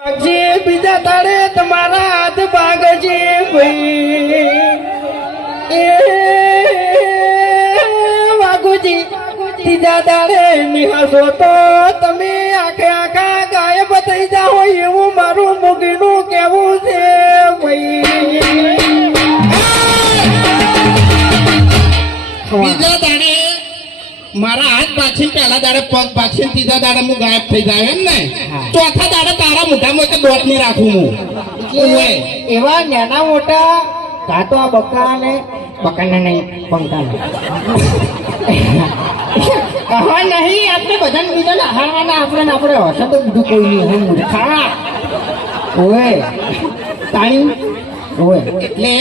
વાગજે બીજા તારે તમારા હાથ ભાગજે ભાઈ એ વાગુજી ત્રીજા તારે નિહાસો તો તમે આખે આખા ગાયબ થઈ જાઓ, એવું મારું મુગીનું કેવું છે ભાઈ. બીજા દાડે મારા હાથ પાછી પહેલા દાડે પગ પાછી ત્રીજા દાડે હું ગાયબ થઈ જાય એમ ને? ચોથા દાડે તારા મોઢામાં એક દોટ નહીં રાખું હું. એવા નાના મોટા કાતો આ બકાને બકાને નહીં પંખાને. હા નહીં આપણે બધાને બીજાને હારવાના આપણે આપણે હશે તો બીજું કોઈ નહીં હું મૂર્ખા ઓએ તાણી. ઓએ એટલે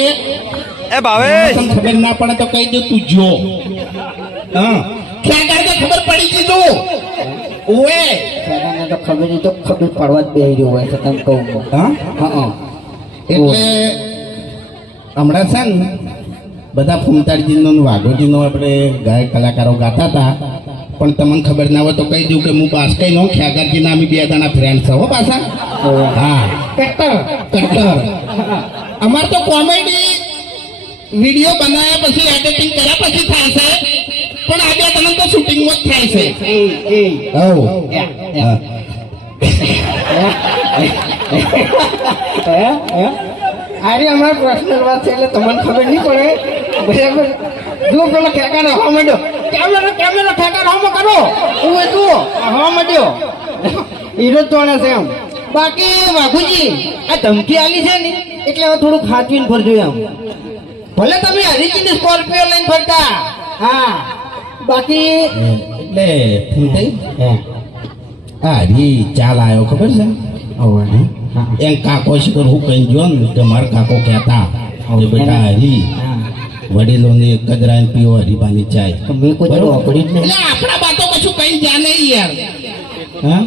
એ ભાવે ખબર ના પડે તો કહી દઉં તું જો. હા. ખ્યાલ તો ખબર પડી ઓએ. દાદાને તો ખબર તો ખબર પડવા જ બેહી રહ્યો હોય છે તમે કહું. હા? હા એટલે હમણાં છે ને બધા ફૂમતાળજીનો વાઘોજીનો આપણે ગાયક કલાકારો ગાતા હતા. પણ તમને ખબર ના હોય તો કહી દઉં કે હું બાસ્કઈ નો ખ્યાગારજીના અમે બે જણા ફ્રેન્ડ છો પાછા. હા. કટ્ટર કટ્ટર. અમાર તો કોમેડી વીડિયો બનાવ્યા પછી એડિટિંગ કર્યા પછી થાય પણ આજે તમને તો શૂટિંગમાં જ થાય છે? અરે અમારે પર્સનલ વાત છે એટલે તમને ખબર નહીં પડે. બરાબર? જો પેલો ખેકા હવા માંડ્યો. કેમેરો કેમેરો ખેકા હવામાં કરો. હું એ જુઓ હવા માંડ્યો. હીરો જ છે એમ. બાકી વાઘુજી આ ધમકી આલી છે ને એટલે હવે થોડુંક ખાચવીને ફરજો એમ. ભલે તમે હરીજીની સ્કોર્પિયો લઈને ફરતા. હા. બાકી એટલે ફૂમતાઈ હા. રી ચાલ આવ્યો ખબર છે? એમ કાકો શિખર હું કહી જો ને કે મારા કાકો કહેતા કે બેટા હરી વડીલોને કદરાને પીવો હરીબાની ચાય. મેં કોઈ દાડો વાપરી જ નહીં. આપણા બાતો કશું કઈ જ્યાં નહીં યાર. હા?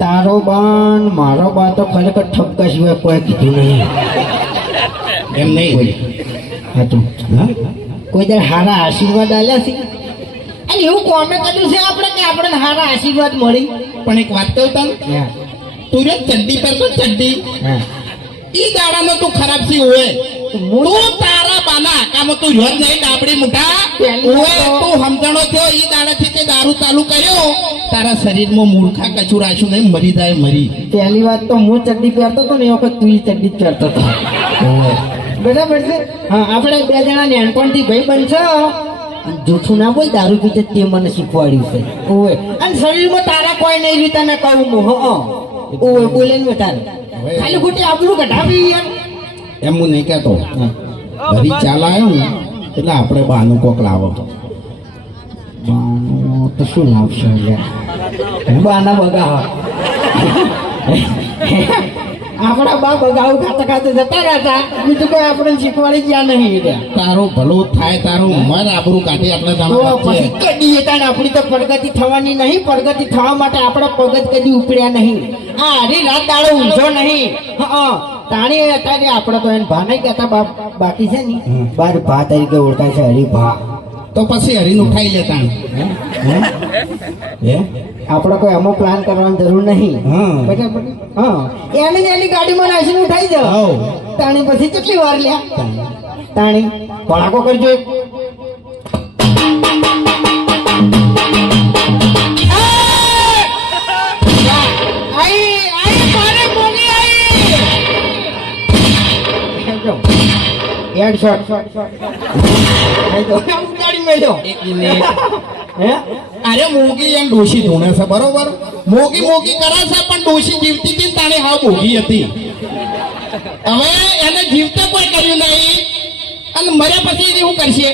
તારો બાન મારો બા તો ખરેખર ઠપકા સિવાય કોઈ કીધું નહીં. એમ નહીં. હતું હા કોઈ દર હારા આશીર્વાદ આલ્યા છે? અને એવું કોમે કર્યું છે આપણે કે આપણે હારા આશીર્વાદ મળી. પણ એક વાત કહું તમે તું ચડ્ડી પહેરતો ચડ્ડી હા. ઈ દાડામાં તું ખરાબ સી હોય? તું તારા બાના આકામાં તું રોજ નહીં ડાબડી મુઠા. ઓએ તું સમજણો થયો ઈ દાડાથી તે દારૂ ચાલુ કર્યો. તારા શરીરમાં મૂર્ખા કચું રાખ્યું નહીં મરી જાય મરી. પહેલી વાત તો હું ચડ્ડી પહેરતો હતો ને એ વખત તું ચડ્ડી જ પહેરતો હતો. બરાબર છે? હા આપણે બે જણા નેનપણથી ભાઈ બનશો જૂઠું ના બોલ દારૂ પીતે તે મને શીખવાડ્યું છે. ઓવે. અને શરીરમાં તારા કોઈ નહીં રીતા ને કહું હું હો ઓવે બોલે ને તારે ખાલી ખોટી આપણું કઢાવી એમ. એમ હું નહીં કહેતો. હરી ચાલ આવ્યો ને એટલે આપણે બાનું કોક લાવો. બાનું તો શું લાવશે બાના બગાવા આપણા બા બગાવ ખાતા ખાતા જતા રહેતા બીજું કોઈ આપણે શીખવાડી ગયા નહીં તારું ભલું થાય તારું આબરું કાઢી આપણે પછી કદી એતાને આપણી તો પ્રગતિ થવાની નહીં પ્રગતિ થવા માટે આપણે પગત કદી ઉપડ્યા નહીં. આ હરી રાત દાડો ઊંઝો નહીં. હા તાણી અત્યારે આપણે તો એને ભા નહીં કહેતા બાકી છે ને. બાર ભા તરીકે ઓળખાય છે હરી ભા. તો પછી હરીને ઉઠાઈ લેતા હે? આપણે કોઈ અમો પ્લાન કરવાની જરૂર નહીં. હા. બરાબર? હા. એની ને એની ગાડીમાં નાખીને ઉઠાઈ જાવ. તાણી પછી કેટલી વાર લ્યા? તાણી ભડાકો કરજો એક. Headshot. ઉડાડી મેલ્યો. એક મિનિટ હે? અરે મોગી એમ ડોશી ધૂણે છે બરોબર? મોગી મોગી કરે છે પણ ડોશી જીવતી હતી તાણે હા મોગી હતી. હવે એને જીવતે કોઈ કર્યું નહીં. અને મર્યા પછી હું કરશે?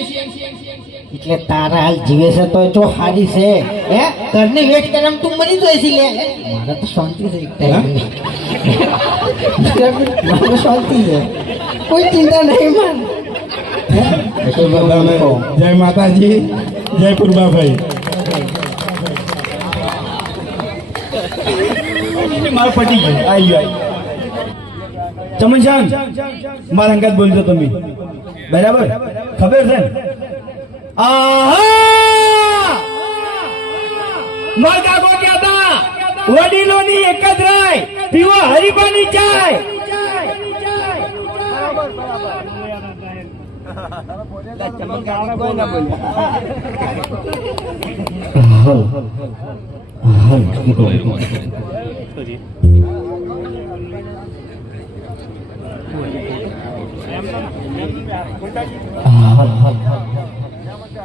એટલે તારા હાલ જીવે છે તો જો હારી છે હે? ઘરની વેટ કરે તું મરી જાય છે લે મારે તો શાંતિ છે એક ટાઈમ મારે શાંતિ છે. કોઈ ચિંતા નહીં માન જય માતાજી જય પૂર્વાભાઈ મારે પટી ગયું. આવી ગયું ચમન શાન મારા અંગાત બોલજો તમે. બરાબર? ખબર છે? ને આહા! ગોટ્યા હતા વડીલોની એક જ રાય પીવો હરીફાની ચાય.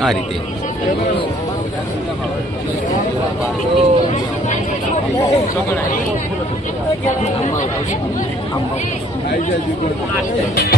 આ રીતે. ये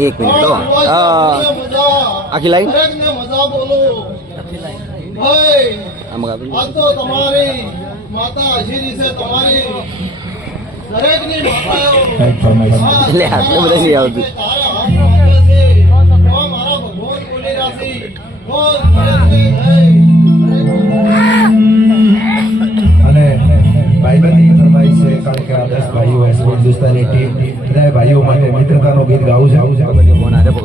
એક મિનિટ હો. આખી લાઈન? આમાં કાપી. આજ તો તમારી માતા આશીર્વાદ છે તમારી દરેકની માતાઓ. એટલે આટલું બધું નહીં આવતું. અને ભાઈબંધી ફરમાઈ છે કારણ કે આ દસ ભાઈઓ હિન્દુસ્તાની ટીમ. બધા ભાઈઓ માટે મિત્રતાનો ગીત ગાવું છે.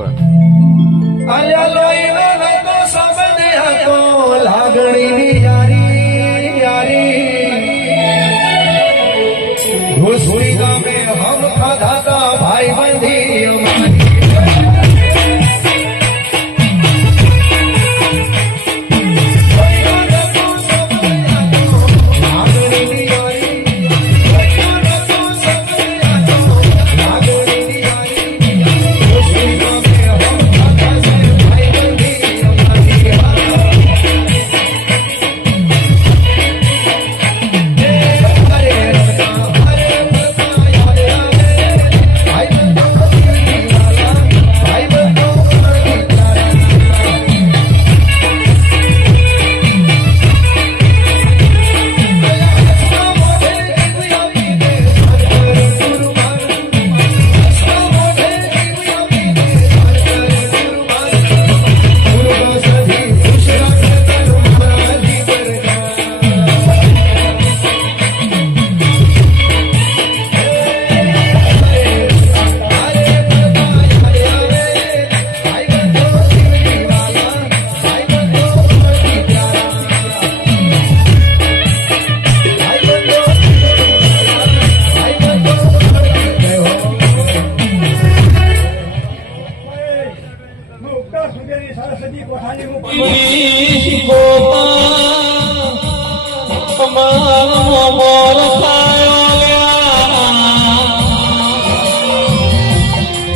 મારો મોર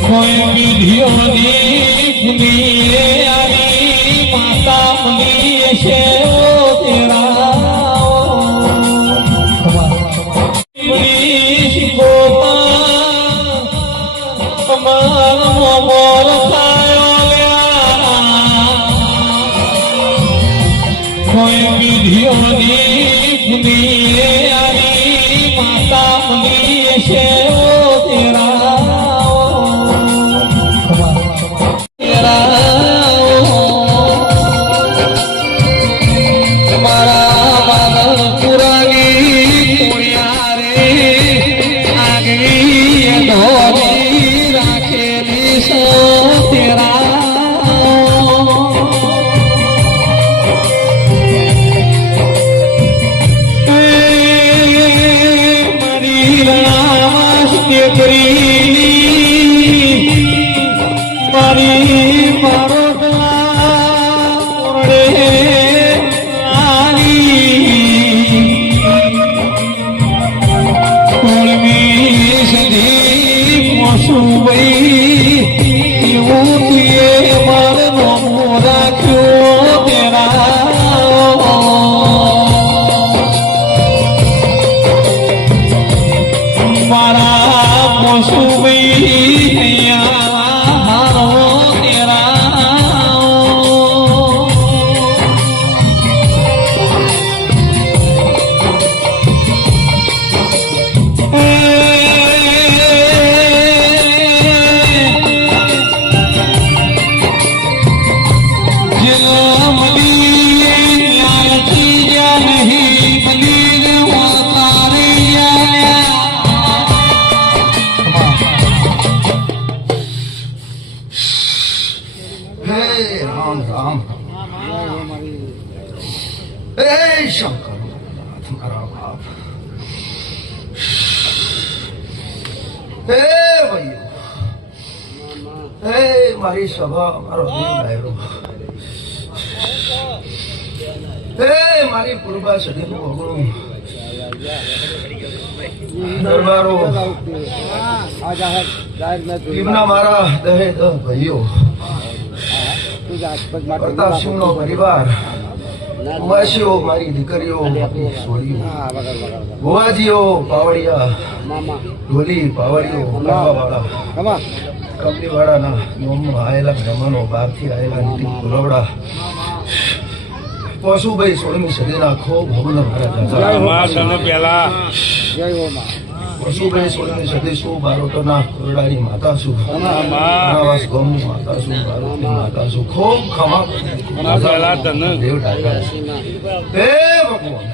કોઈ વિધિઓની ભૂલી આવી માતા ભૂલી છે તેરા. હે હે મારી પૂર્વા સદીનું દરબારો. ભીમના મારા દહે દહ ભાઈઓ. પ્રતાપસિંહનો પરિવાર. ઉવાસીઓ મારી દીકરીઓ મારી ગોવાજીઓ પાવડિયા ઢોલી પાવડીઓ વાળા કંપની વાળાના નોમમાં આવેલા મહેમાનો બહારથી આવેલા નીતિન કુલવડા પશુભાઈ સોળમી સદીના ખૂબ હમલો પહેલા પશુભાઈ સોળમી સદી શું બારોટોના કોરડાની માતા છું બનાવાસ ગામની માતા છું બારોટની માતા છું ખૂબ ખમા. દેવ ડાકા હે ભગવાન.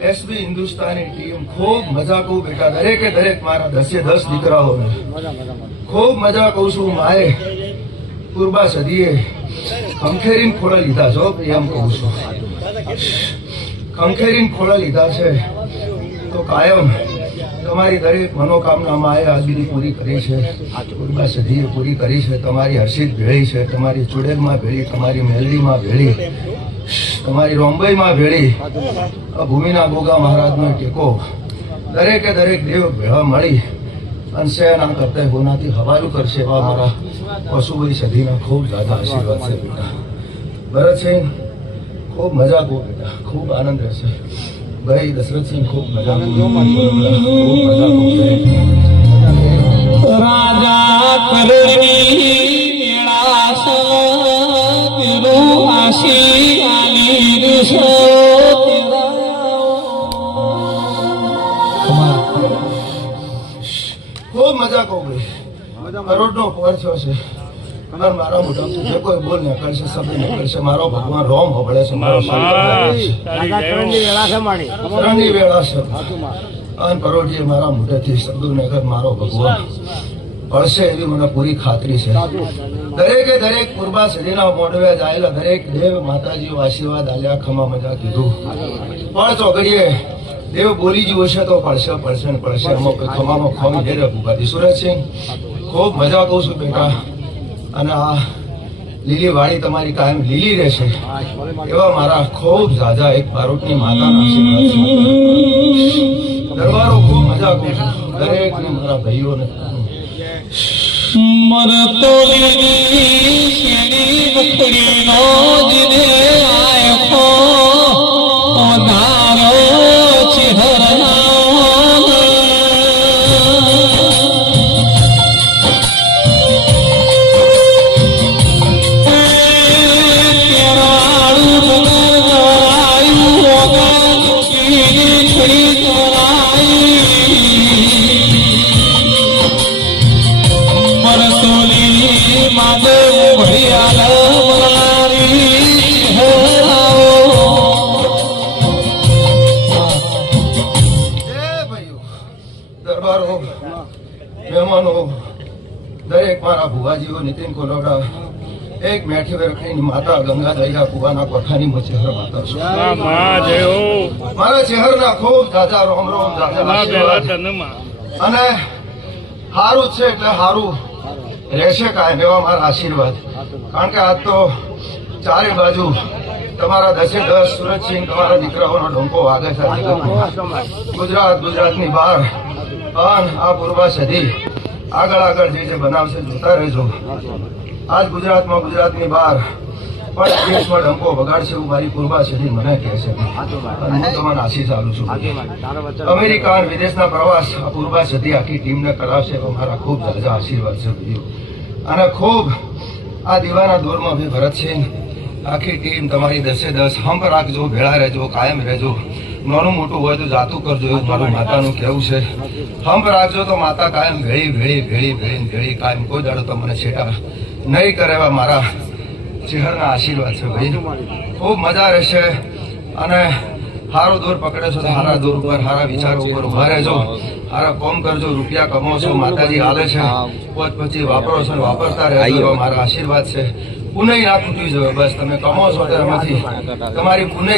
એસબી હિન્દુસ્તાની ટીમ ખૂબ મજા કહું બેટા. દરેકે દરેક મારા દસે દસ દીકરાઓને. ખૂબ મજા કહું છું માએ. પૂર્વા સદીએ. ખંખેરીને ખોળા લીધા છો એમ કહું છું ખંખેરીને ખોળા લીધા છે તો કાયમ તમારી દરેક મનોકામનામાં એ હાજરી પૂરી કરી છે પૂર્વા સદીએ પૂરી કરી છે તમારી હર્ષિત ભેળી છે તમારી ચુડેલમાં ભેળી તમારી મેલડીમાં ભેળી તમારી રોંબઈમાં ભેળી ભૂમિના ગોગા મહારાજનો ટેકો દરેકે દરેક દેવ ભેળા મળી અંશે ના કરતા ગુનાથી હવાલું કરશે એવા મારા પશુભાઈ સધીના ખૂબ દાદા આશીર્વાદ છે બેટા. ભરતસિંહ ખૂબ મજા કહો બેટા. ખૂબ આનંદ રહેશે ભાઈ દશરથસિંહ ખૂબ મજા કહો ખૂબ મજા રાજા કરણી આશી આલી ખૂબ મજા કહો ભાઈ. કરોડનો પહોંચ્યો છે. અને મારા મોઢામાંથી જે કોઈ બોલ નીકળશે શબ્દ નીકળશે મારો ભગવાન રોમ હોબળે છે મારો શરણની વેળા છે અને કરોડજી મારા મોઢેથી શબ્દો નીકળ મારો ભગવાન. પડશે એવી મને પૂરી ખાતરી છે. દરેકે દરેક પૂર્વા સદીના મોઢવે જાયેલા દરેક દેવ માતાજી આશીર્વાદ આલ્યા ખમા મજા કીધું. પણ ચોકડીએ દેવ બોલી જ છે તો પડશે પડશે ને પડશે. અમુક ખમામાં ખોમ ઘેરે ભૂગાતી સુરજસિંહ ખૂબ મજા કહું છું બેટા. અને આ લીલી વાડી તમારી કાયમ લીલી રહેશે. એવા મારા ખૂબ ઝાઝા એક બારોટની માતાના આશીર્વાદ દરબારો ખૂબ મજા કહું છું. દરેક મારા ભાઈઓને. મરતોલી દરબારો મહેમાનો દરેક મારા ભુવાજીઓ નીતિન કોલોડા એક મેઠી વેરખણીની માતા ગંગા દૈયા કુવાના કોઠાની મચેહર માતા છું. મારા ચહેરના ખૂબ દાદા રોમ રોમ દાદા અને હારું છે એટલે હારું. રહેશે કાયમ એવા મારા આશીર્વાદ. કારણ કે આજ તો ચારે બાજુ તમારા દસે દસ સુરતસિંહ તમારા દીકરાઓનો ડોંકો વાગે છે ગુજરાત ગુજરાતની બહાર, અન આ પૂર્વા સદી. આગળ આગળ જે જે બનાવશે જોતા રહેજો. આજ ગુજરાતમાં ગુજરાતની બહાર પણ દેશમાં ડંકો વગાડશે એવું મારી પૂર્વા સુધી મને કહે છે. અને હું તમારા આશીષ આલું છું. અમેરિકા વિદેશના પ્રવાસ પૂર્વા સદી આખી ટીમને કરાવશે એવા મારા ખૂબ જાજા આશીર્વાદ છે અને ખૂબ આ દીવાના દોરમાં ભાઈ ભરતસિંહ આખી ટીમ તમારી દસે દસ હંપ રાખજો ભેળા રહેજો કાયમ રહેજો. નાનું મોટું હોય તો જાતું કરજો એવું મારું માતાનું કહેવું છે. હંપ રાખજો તો માતા કાયમ ભેળી ભેળી ભેળી ભેળી ભેળી કાયમ કોઈ દાડો તો મને છેટા નહીં કરે એવા મારા ચહેરના આશીર્વાદ છે ભાઈ. ખૂબ મજા રહેશે અને સારો દોર પકડે છો તો સારા દોર ઉપર સારા વિચારો ઉપર ઊભા રહેજો. સારા કોમ કરજો રૂપિયા કમો છો માતાજી હાલે છે. પોત પછી વાપરો છો વાપરતા રહેજો મારા આશીર્વાદ છે. પુનઃ ના ખૂટી જવે બસ તમે કમો છો તો તમારી પુનઃ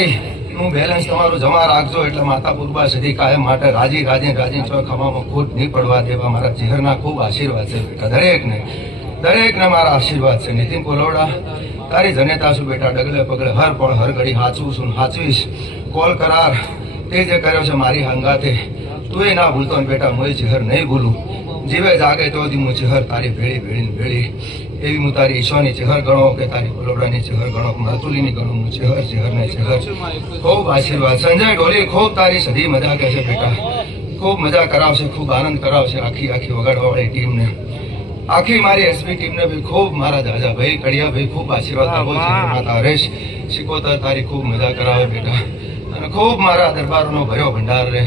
નું બેલેન્સ તમારું જમા રાખજો એટલે માતા પૂર્વા સુધી કાયમ માટે રાજી રાજી રાજી છો ખવામાં ખોટ નહીં પડવા દેવા. મારા ચહેરના ખૂબ આશીર્વાદ છે બેટા દરેકને. દરેકને મારા આશીર્વાદ છે. નીતિન કોલોડા તારી જનેતા છું બેટા, ડગલે પગલે હર પળ હર ઘડી હાચવું છું હાચવીશ. કોલ કરાર. તે જે કર્યો છે મારી હંગાતે. તું એ ના ભૂલતો ને બેટા હું ચહેર નહીં ભૂલું. જીવે જાગે તો હું ચહેર તારી ભેળી ભેળીને ભેળી. એવી હું તારી ઈશ્વરની ચહેર ગણો કે તારી બરોડાની ચહેર ગણો માતુલીની ગણો હું ચહેર ચહેર ને ચહેર ખૂબ આશીર્વાદ. સંજય ઢોલી, ખૂબ તારી સદી મજા કહે છે બેટા. ખૂબ મજા કરાવશે, ખૂબ આનંદ કરાવશે આખી આખી વગાડવાવાળી ટીમને. આખી મારી એસપી ટીમને બી ખૂબ મારા દાદા ભાઈ કડિયા ભાઈ ખૂબ આશીર્વાદ આપો છે માતા હરેશ શીખોતર તારી ખૂબ મજા કરાવે બેટા. અને ખૂબ મારા દરબારનો ભર્યો ભંડાર રહે.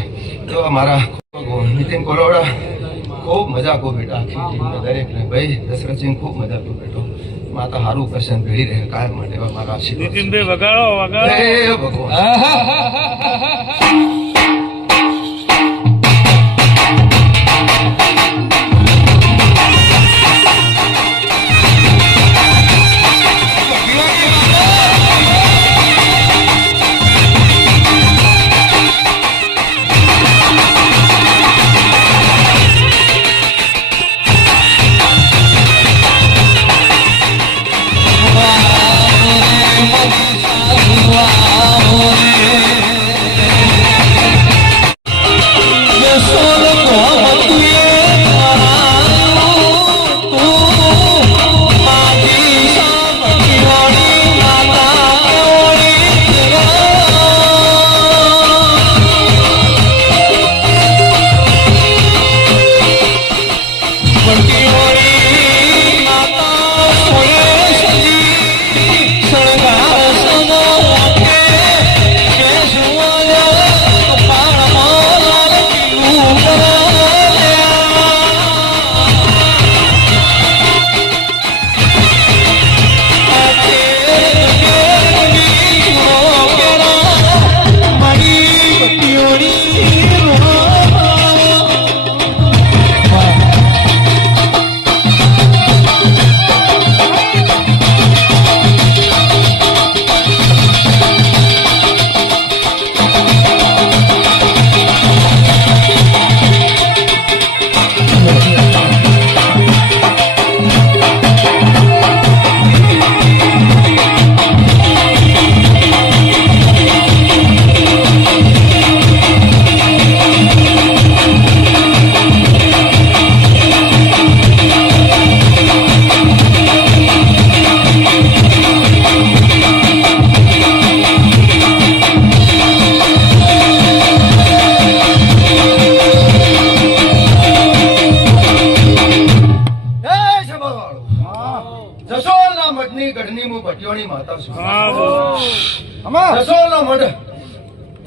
તો મારા નીતિન કોરોડા ખૂબ મજા કો બેટા આખી ટીમને દરેક ને ભાઈ દશરથસિંહ ખૂબ મજા કો બેટો. માતા હારું કરશે ભેળી રહે કાયમ માટે મારા આશીર્વાદ. નીતિનભાઈ વગાડો વગાડો. હે ભગવાન.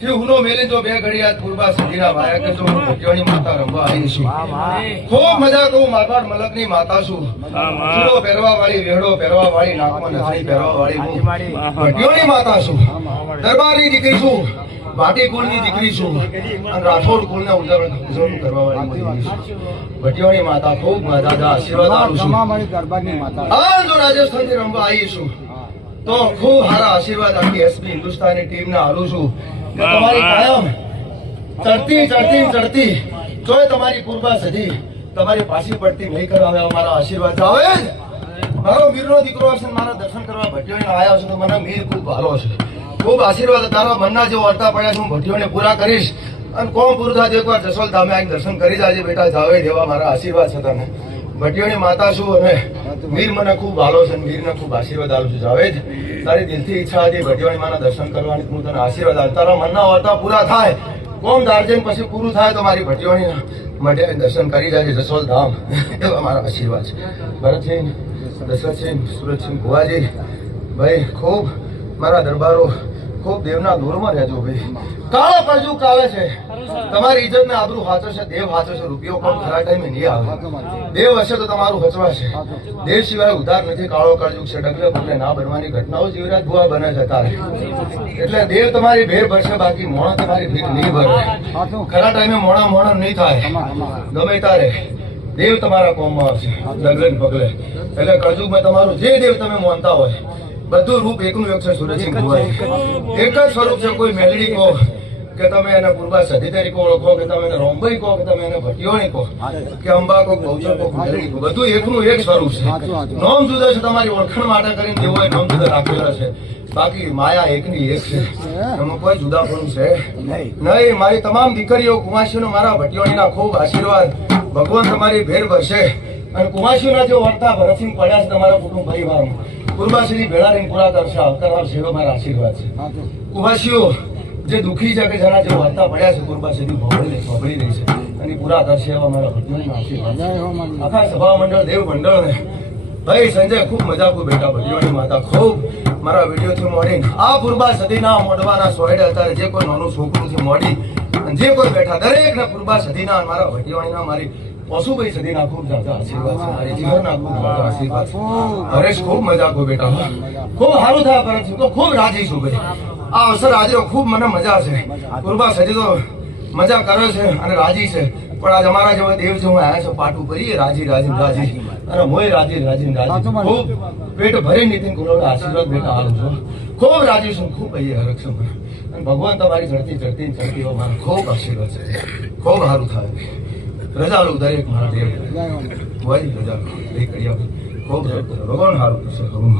હુનો મેલી જો બે ઘડિયા પૂર્વા સુધીરા વાયા કે જો હું માતા રમવા આવી છું. ખૂબ મજા કહું મલકની માતા છું. ચૂડો પહેરવા વાળી વેડો પહેરવા વાળી નાકમાં નથી પહેરવા વાળી હું માતા છું. દરબારી દીકરી છું. ભાટી કુળની દીકરી છું. અને રાઠોડ કુળને ઉજવણ ઉજવણ કરવા વાળી ભટિયોની માતા ખૂબ મજા આશીર્વાદ આપું છું. હાલ જો રાજસ્થાનથી રમવા આવી છું તો ખૂબ સારા આશીર્વાદ આખી એસપી હિન્દુસ્તાની ટીમને હાલું છું. તમારી કાયમ ચડતી ચડતી ચડતી. જોય તમારી પૂર્વા સધી. તમારી પાછી પડતી નહીં કરાવે એવા મારા આશીર્વાદ આવે જ. મારો મીરનો દીકરો હશે મારા દર્શન કરવા ભટ્ટીઓને આવ્યા છે તો મને મીર ખૂબ ભાલો છે ખૂબ આશીર્વાદ તારા મનના જે વર્તા પડ્યા છે હું ભટ્ટીઓને પૂરા કરીશ. અને કોણ પૂરું થાય એકવાર જસોલ ધામે આવીને દર્શન કરી જાજે બેટા જાવે દેવા મારા આશીર્વાદ છે તને. ભટિયોની માતા છું અને વીર મને ખૂબ વાલો છે મીરને ખૂબ આશીર્વાદ આપું છું. જાવેદ તારી દિલથી ઈચ્છા હતી ભટિયાણી માના દર્શન કરવાની હું તને આશીર્વાદ આલું તારા મનના વર્તા પૂરા થાય. કોમ દાર્જન પછી પૂરું થાય તો મારી ભટિયોની માટે દર્શન કરી જાય જસોલ ધામ. એવા મારા આશીર્વાદ છે. ભરતસિંહ દશરથસિંહ સુરતસિંહ ભુવાજી ભાઈ ખૂબ મારા દરબારો ખૂબ દેવના દૂરમાં રહેજો ભાઈ. કાળો કળજુગ આવે છે. તમારી ઇજ્જત ને આબરૂ હાચો છે દેવ હાચો છે રૂપિયો પણ ખરા ટાઈમે નહીં આવે. દેવ હશે તો તમારું હચવાશે દેવ સિવાય ઉધાર નથી કાળો કળજુગ છે ડગલે પગલે ના બનવાની ઘટનાઓ જીવરાજ ભુવા બને છે તારે. એટલે દેવ તમારી ભેર ભરશે બાકી મોણા તમારી ભીખ નહીં ભરે. ખરા ટાઈમે મોણા મોણા નહીં થાય. ગમે તારે. દેવ તમારા કોમમાં આવશે ડગલે પગલે એટલે કળજુગમાં તમારું જે દેવ તમે માનતા હોય બધું રૂપ એકનું એક છે સુરજસિંહ ભુવાજી એક જ સ્વરૂપ છે કોઈ મેલડી કહો કે તમે એને પૂર્વા સધી તરીકે ઓળખો કે તમે એને રોંબઈ કહો કે તમે એને ભટિયોણી કહો. કે અંબા કહો બહુચર કહો મેલડી કહો બધું એકનું એક સ્વરૂપ છે. નોમ જુદા છે તમારી ઓળખાણ માટે કરીને તેઓએ નોમ જુદા રાખેલા છે. બાકી માયા એકની એક છે. એમાં કોઈ જુદાપણું છે? નહીં. મારી તમામ દીકરીઓ કુમાસીઓનો મારા ભટિયોણીના ખૂબ આશીર્વાદ. ભગવાન તમારી ભેર ભરશે. અને કુમાસીઓના જે વર્તા ભરતસિંહ પડ્યા છે તમારા કુટુંબ પરિવારમાં. કુરબાસીની ભેળા રહીને પૂરા કરશે આવકાર સેવા મારા આશીર્વાદ છે. કુમાશીઓ જે દુઃખી છે કે જેના જે વાર્તા પડ્યા છે કુરબાશ્રી ભોગળી રહી સાંભળી રહી છે. અને પૂરા કરશે એવા મારા ભગવાનના આશીર્વાદ આખા સભા મંડળ દેવ મંડળને ભાઈ સંજય ખૂબ મજા ખૂબ બેટા ભગવાનની માતા ખૂબ. મારા વિડીયોથી મોડી આ પૂર્વા સદીના મોઢવાના સોયડે અત્યારે જે કોઈ નાનું છોકરું છે મોડી અને જે કોઈ બેઠા દરેક ને પૂર્વા સદીના મારા ભટિયાણીના મારી સદીના ખૂબ ખૂબ મજા સારું થાય રાજી છું આ અવસર આજે ખૂબ મને મજા છે મજા કરે છે અને રાજી છે પણ આજ અમારા જેવા દેવ છે હું આવ્યા છે પાટું ભરીએ રાજી રાજી રાજી અને મોય રાજી રાજી રાજી ખૂબ પેટ ભરી નીતિન ગુરુ આશીર્વાદ બેટા આવું છું ખૂબ રાજી છું ખૂબ અહીંયા હરક્ષમ અને ભગવાન તમારી ચડતી ચડતી ચડતી ખૂબ આશીર્વાદ છે ખૂબ સારું થાય રજા દરેક મારા દેવ વાજી રજા એ કરી. આપો ખૂબ ભગવાન સારું કરશે હું